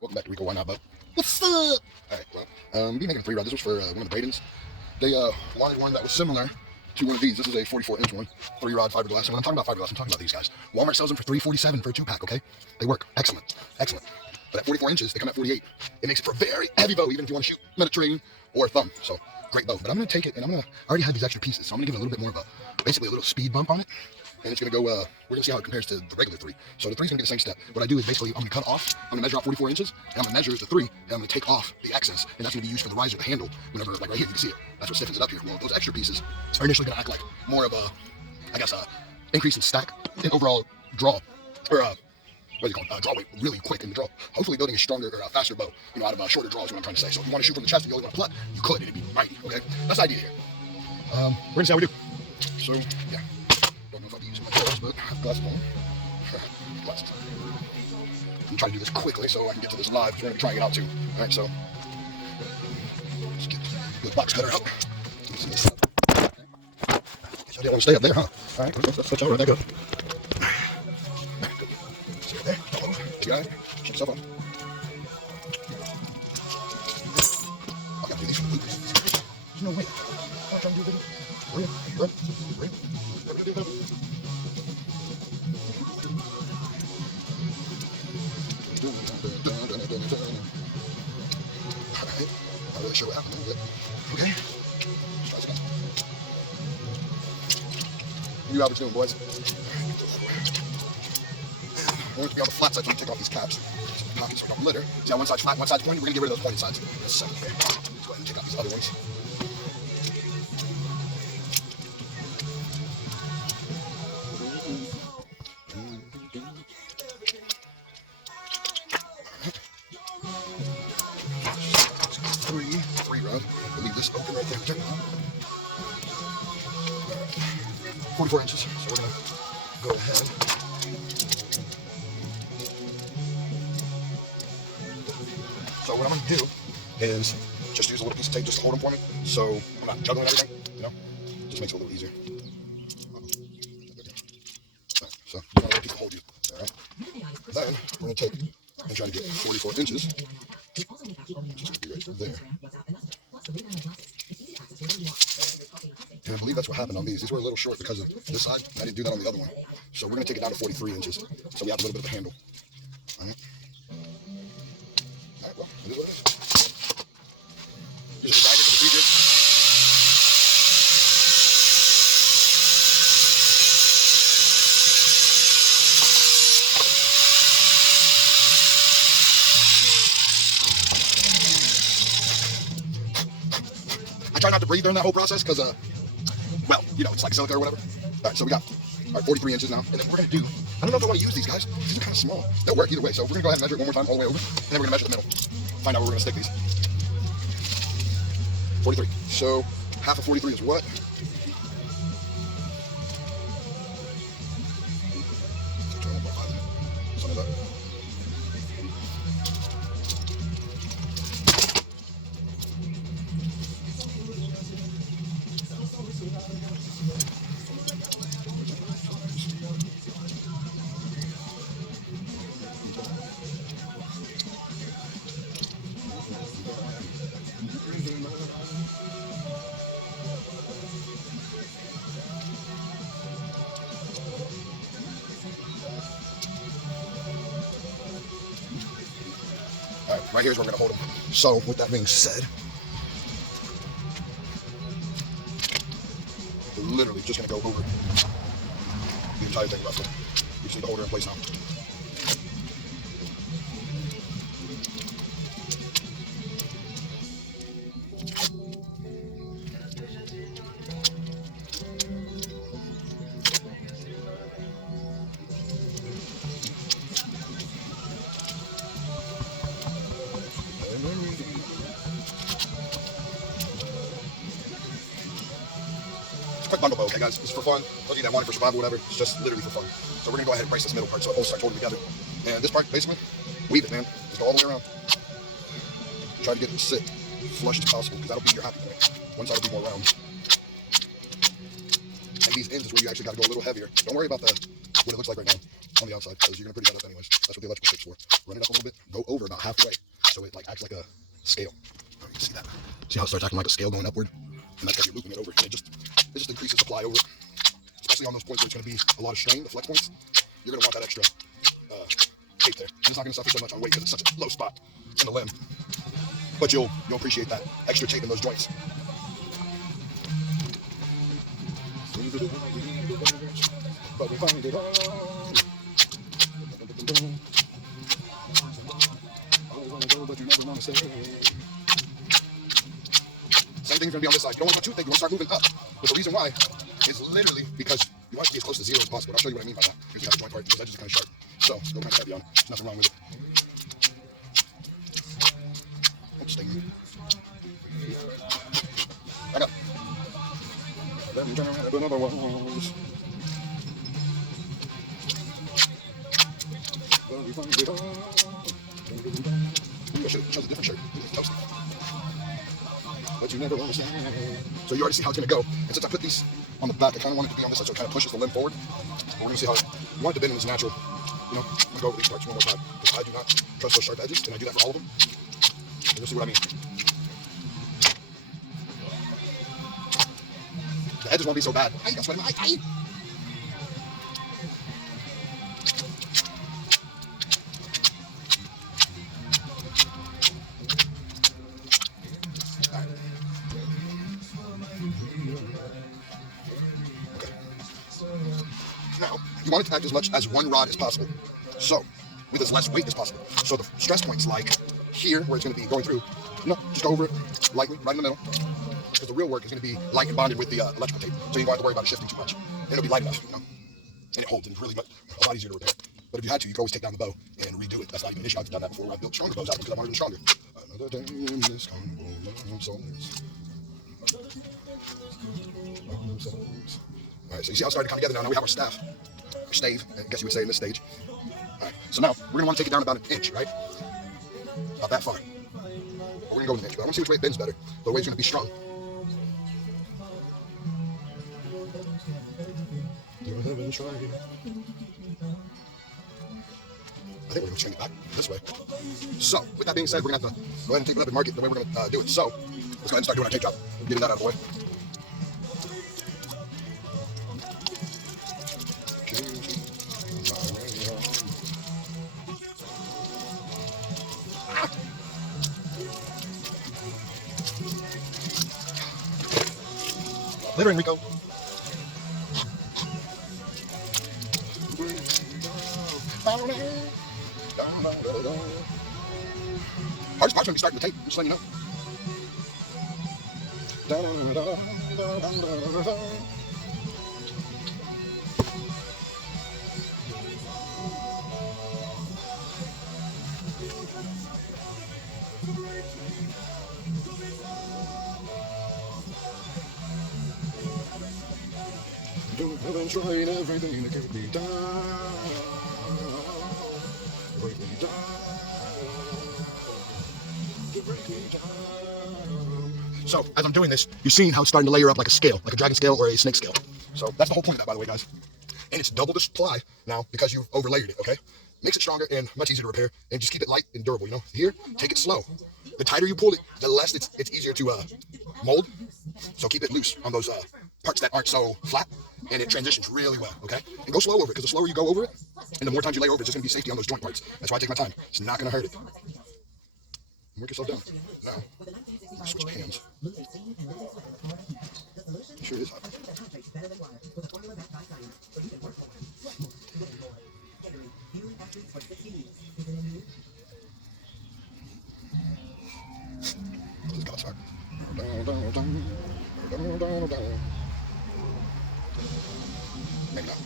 Welcome back to Rico Why Not Bo. What's up? Alright, well, be making a 3-rod. This was for one of the Badens. They wanted one that was similar to one of these. This is a 44-inch one, 3-rod fiberglass. And when I'm talking about fiberglass, I'm talking about these guys. Walmart sells them for $347 for a 2-pack, okay? They work. Excellent. Excellent. But at 44 inches, they come at 48. It makes it for a very heavy bow, even if you want to shoot Mediterranean or a thumb. So, great bow. But I'm going to take it, and I already have these extra pieces, so I'm going to give it a little bit more of basically a little speed bump on it. And it's going to go, we're going to see how it compares to the regular 3. So the 3's going to get the same step. What I do is basically, I'm going to cut off, I'm going to measure out 44 inches, and I'm going to measure the 3, and I'm going to take off the excess, and that's going to be used for the riser, the handle, whenever, like right here, you can see it. That's what stiffens it up here. Well, those extra pieces are initially going to act like more of a, I guess, increase in stack and overall draw, or what do you call it, draw weight really quick in the draw. Hopefully building a stronger or a faster bow, out of shorter draws is what I'm trying to say. So if you want to shoot from the chest and you only want to putt, you could, and it'd be mighty, okay? That's the idea here. We're going to see how we do. So, yeah. Don't know if I'll be using my toes, but I have glasses on. Glasses. I'm trying to do this quickly so I can get to this live, because we're going to try and get out too. Alright, so let's get the box cutter out. I didn't want to stay up there, huh? Alright, let's switch over. There goes. See right there. Don't move. See that? Shut yourself up. I gotta do these for the loop. There's no way. I'm not trying to do a video. Real. Never do that. Alright, not really sure what happened there, but okay. New Albert's doing, boys. We're going to be on the flat side, so I'm going to take off these caps. So the pockets are not litter. See how one side's flat, one side's pointed? We're going to get rid of those pointed sides. That's so okay. Let's go ahead and take out these other ones. Three rod. We'll leave this open right there. Check it out. 44 inches. So we're going to go ahead. So what I'm going to do is just use a little piece of tape just to hold them for me. So I'm not juggling everything, Just makes it a little easier. Right, so you want a little piece to hold you. All right. Then we're going to take and try to get 44 inches. Just be right there. And I believe that's what happened on these. These were a little short because of this side. I didn't do that on the other one. So we're going to take it down to 43 inches. So we have a little bit of a handle. All right. All right, well, it is what it is. Just a dagger for the procedure. I try not to breathe during that whole process because, well, it's like silica or whatever. All right, so we got 43 inches now. And then we're going to do, I don't know if I want to use these guys. These are kind of small. They'll work either way. So we're going to go ahead and measure it one more time all the way over. And then we're going to measure the middle. Find out where we're going to stick these. 43. So half of 43 is what? Something like that. Alright, right here's where we're going to hold them. So, with that being said, we're literally just going to go over the entire thing roughly. You just need to hold her in place now. Quick bundle bow, okay guys? This is for fun. Those of you that want it for survival, whatever, it's just literally for fun. So we're gonna go ahead and brace this middle part so it both starts holding together. And this part, basically, weave it, man. Just go all the way around. Try to get it to sit flush as possible, because that'll be your happy point. One side will be more round. And these ends is where you actually gotta go a little heavier. Don't worry about what it looks like right now on the outside, because you're gonna pretty that up anyways. That's what the electrical tape's for. Run it up a little bit, go over about half. halfway, so it like acts like a scale. Oh, you can see that. See how it starts acting like a scale going upward, and that's because you're looping it over. And it just increases supply over it, especially on those points where it's going to be a lot of strain, the flex points. You're going to want that extra tape there. And it's not going to suffer so much on weight because it's such a low spot in the limb. But you'll appreciate that extra tape in those joints. But we find it all. Always want to go, but you never want to say. Same thing's going to be on this side. You don't want to go too thick. You want to start moving up. But the reason why is literally because you want it to be as close to zero as possible. I'll show you what I mean by that. Because you have the joint part. Because that's just kind of sharp. So, go kind of heavy on. There's nothing wrong with it. Don't sting me. Back up. Then turn around and do another one. It shows a different shirt. Toasty. But you never understand. So you already see how it's going to go. And since I put these on the back, I kind of want it to be on this side so it kind of pushes the limb forward. But we're going to see how you want it to bend in this natural. You know, I'm going to go over these parts one more time. Because I do not trust those sharp edges, and I do that for all of them. And you'll see what I mean. The edges won't be so bad. I got sweat in my eye. Now, you want it to act as much as one rod as possible. So, with as less weight as possible. So the stress points like here, where it's going to be going through, just go over it lightly, right in the middle. Because the real work is going to be light and bonded with the electrical tape. So you don't have to worry about it shifting too much. And it'll be light enough, And it holds, and it's really a lot easier to repair. But if you had to, you could always take down the bow and redo it. That's not even an issue. I've done that before. I've built stronger bows out because I wanted them stronger. Another day in this comfortable souls. Alright, so you see how it's starting to come together now? Now we have our staff, or stave, I guess you would say in this stage. Alright, so now we're going to want to take it down about an inch, right? About that far. But we're going to go with an inch, but I want to see which way it bends better. The way it's going to be strong. I think we're going to change it back this way. So, with that being said, we're going to have to go ahead and tape it up and mark it the way we're going to do it. So, let's go ahead and start doing our tape job. Getting that out of the way. Later, Enrico. Hardest part's gonna be starting the tape, just letting you know. Haven't tried everything that can be done. Break me down. Break me down. So, as I'm doing this, you're seeing how it's starting to layer up like a scale, like a dragon scale or a snake scale. So, that's the whole point of that, by the way, guys. And it's double the supply now because you've overlayered it, okay? Makes it stronger and much easier to repair, and just keep it light and durable, Here, take it slow. The tighter you pull it, the less it's easier to mold. So keep it loose on those parts that aren't so flat, and it transitions really well, okay? And go slow over it, because the slower you go over it, and the more times you lay over it, it's just going to be safety on those joint parts. That's why I take my time. It's not going to hurt it. Work yourself down. Now, switch hands. Sure is hot. This is God's heart. Maybe not.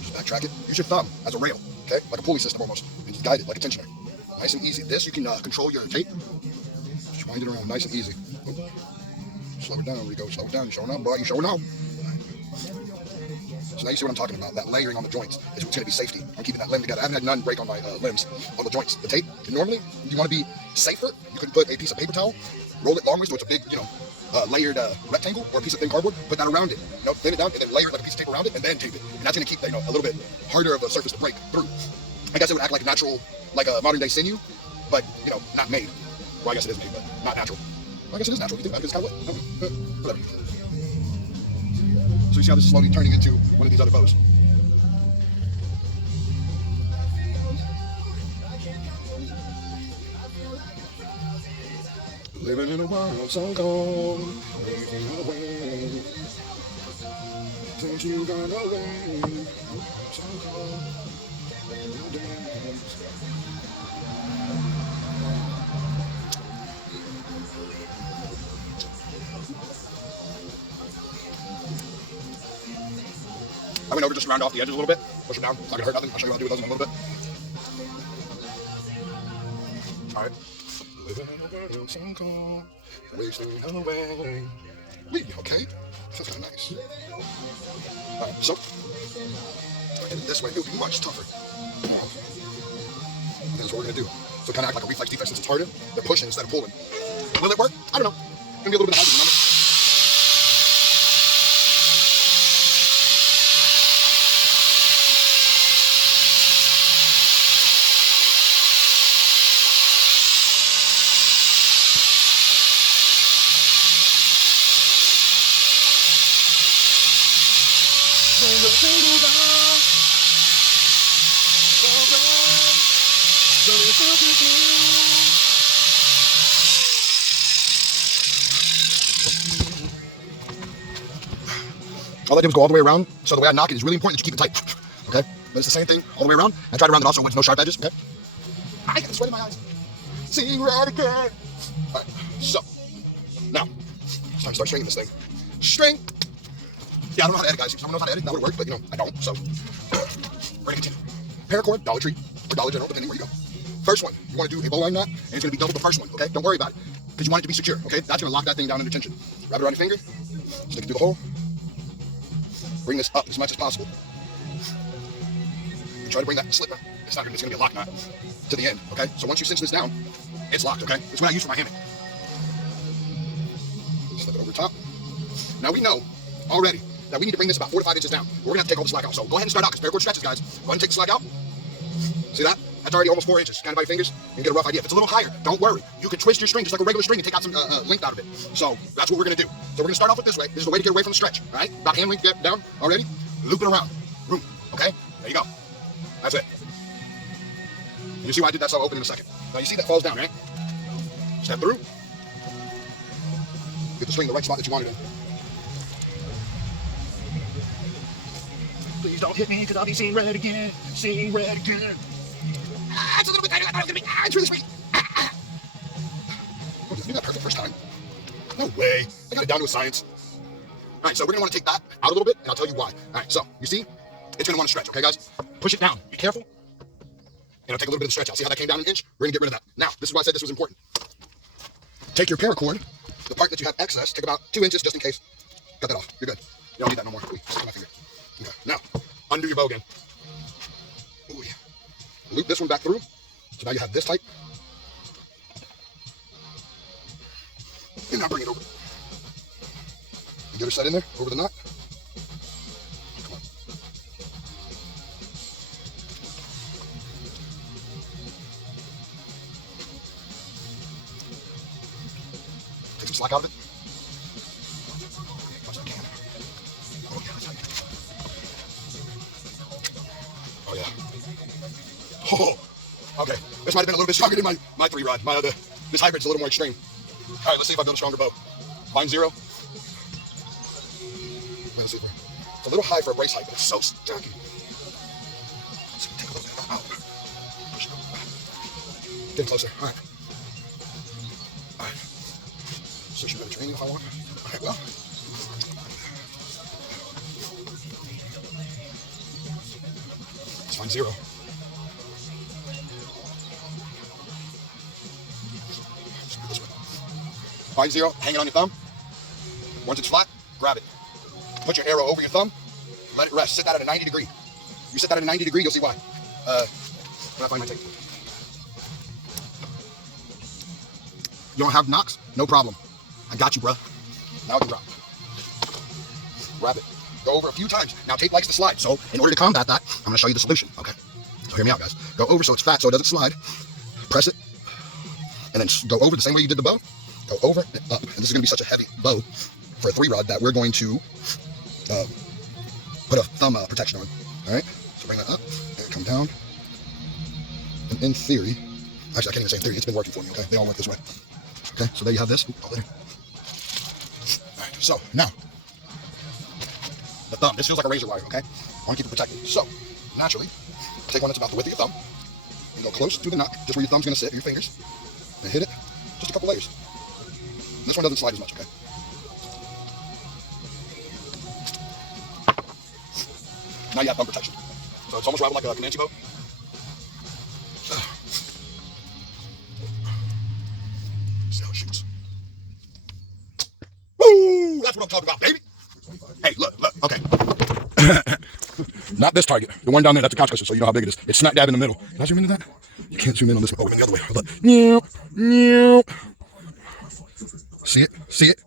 Just backtrack it. Use your thumb as a rail, okay? Like a pulley system almost. And just guide it like a tensioner. Nice and easy. This, you can control your tape. Just wind it around nice and easy. Slow it down, Rico. Slow it down. You showing up, boy. You showing up. So now you see what I'm talking about. That layering on the joints is what's going to be safety. I'm keeping that limb together. I haven't had none break on my limbs, on the joints. The tape, normally, if you want to be safer, you can put a piece of paper towel, roll it long way so it's a big, layered rectangle or a piece of thin cardboard, put that around it, thin it down, and then layer it like a piece of tape around it, and then tape it. And that's going to keep, a little bit harder of a surface to break through. I guess it would act like a natural like a modern day sinew, but you know, not made. Well, I guess it is made, but not natural. Well, I guess it is natural. You think about it, it's kind of what? Whatever. So you see how this is slowly turning into one of these other bows. Living in a world so cold, living away. Since you gone away, so cold. I went over just to round off the edges a little bit, push them down. It's not gonna hurt nothing. I'll show you what to do with those in a little bit. All right. Living in a world so cold, wasting away. Okay, that's kind of nice. All right, so this way it'll be much tougher. That's what we're gonna do. So kind of act like a reflex defense since it's harder. They're pushing instead of pulling. Will it work? I don't know. It's gonna be a little bit of hybrid, remember? All I did was go all the way around, so the way I knock it is really important that you keep it tight, okay? But it's the same thing all the way around. I try to round it off so it's no sharp edges, okay? I got sweat in my eyes. See red again. All right, so now it's time to start stringing this thing. String. Yeah, I don't know how to edit, guys. If someone knows how to edit, that would work, but you know, I don't. So we're gonna continue. Paracord, Dollar Tree, or Dollar General, depending where you go. First one, you want to do a bowline knot, and it's gonna be double the first one, okay? Don't worry about it, because you want it to be secure, okay? That's gonna lock that thing down under tension. Wrap it around your finger, stick it through the hole. Bring this up as much as possible. You try to bring that slipper. It's not gonna be a lock knot to the end, okay? So once you cinch this down, it's locked, okay? It's what I use for my hammock. Slip it over top. Now we know already that we need to bring this about 4 to 5 inches down. We're gonna have to take all the slack out. So go ahead and start out, because paracord stretches, guys. Go ahead and take the slack out. See that? That's already almost 4 inches. Kind of by your fingers, you can get a rough idea. If it's a little higher, don't worry. You can twist your string just like a regular string and take out some length out of it. So that's what we're gonna do. So we're gonna start off with this way. This is the way to get away from the stretch. All right? About hand length down already. Loop it around. Boom. Okay? There you go. That's it. You see why I did that so open in a second. Now you see that falls down, right? Step through. Get the string in the right spot that you want it in. Please don't hit me, because I'll be seeing red again. Seeing red again. It's a little bit tighter than I thought it was going to be. It's really sweet. Oh, did I do that perfect first time? No way. I got it down to a science. All right, so we're going to want to take that out a little bit, and I'll tell you why. All right, so you see, it's going to want to stretch, okay, guys? Push it down. Be careful. And it'll take a little bit of the stretch out. See how that came down an inch? We're going to get rid of that. Now, this is why I said this was important. Take your paracord, the part that you have excess, take about 2 inches just in case. Cut that off. You're good. You don't need that no more. Ooh, stick to my finger. Okay. Now, undo your bow again. Ooh, yeah. Loop this one back through. So now you have this tight. And now bring it over. You get her set in there, over the knot. Come on. Take some slack out of it. As much as I can. Oh yeah, that's tight. Oh yeah. Oh. Okay, this might have been a little bit stronger than my 3-rod. This hybrid's a little more extreme. All right, let's see if I build a stronger bow. Line 0. Let's see if it's a little high for a brace height, but it's so sturdy. So take a little bit of that out. Push it up. Getting closer. All right. All right. So should I go to training if I want? All right, well. Let's find 0. Find 0, hang it on your thumb. Once it's flat, grab it. Put your arrow over your thumb, let it rest. Set that at a 90 degree. You set that at a 90 degree, you'll see why. When I find my tape. You don't have knocks? No problem. I got you, bro. Now it can drop. Grab it. Go over a few times. Now tape likes to slide, so in order to combat that, I'm gonna show you the solution, okay? So So hear me out, guys. Go over so it's flat so it doesn't slide. Press it. And then go over the same way you did the bow. Go over and up. And this is going to be such a heavy bow for a 3-rod that we're going to put a thumb protection on. All right? So bring that up and come down. And in theory, actually I can't even say in theory, it's been working for me, okay? They all work this way. Okay, so there you have this. Ooh, all right, so now, the thumb. This feels like a razor wire, okay? I want to keep it protected. So, naturally, take one that's about the width of your thumb, and go close to the nut, just where your thumb's going to sit, your fingers, and hit it just a couple layers. And this one doesn't slide as much, okay? Now you have thumb protection. So it's almost rival like a Comanche bow. See how it shoots. Woo! That's what I'm talking about, baby. Hey, look, okay. Not this target. The one down there, that's a couch cushion, so you know how big it is. It's smack dab in the middle. Can I zoom into that? You can't zoom in on this one. Oh, and the other way. Look. See it? See it?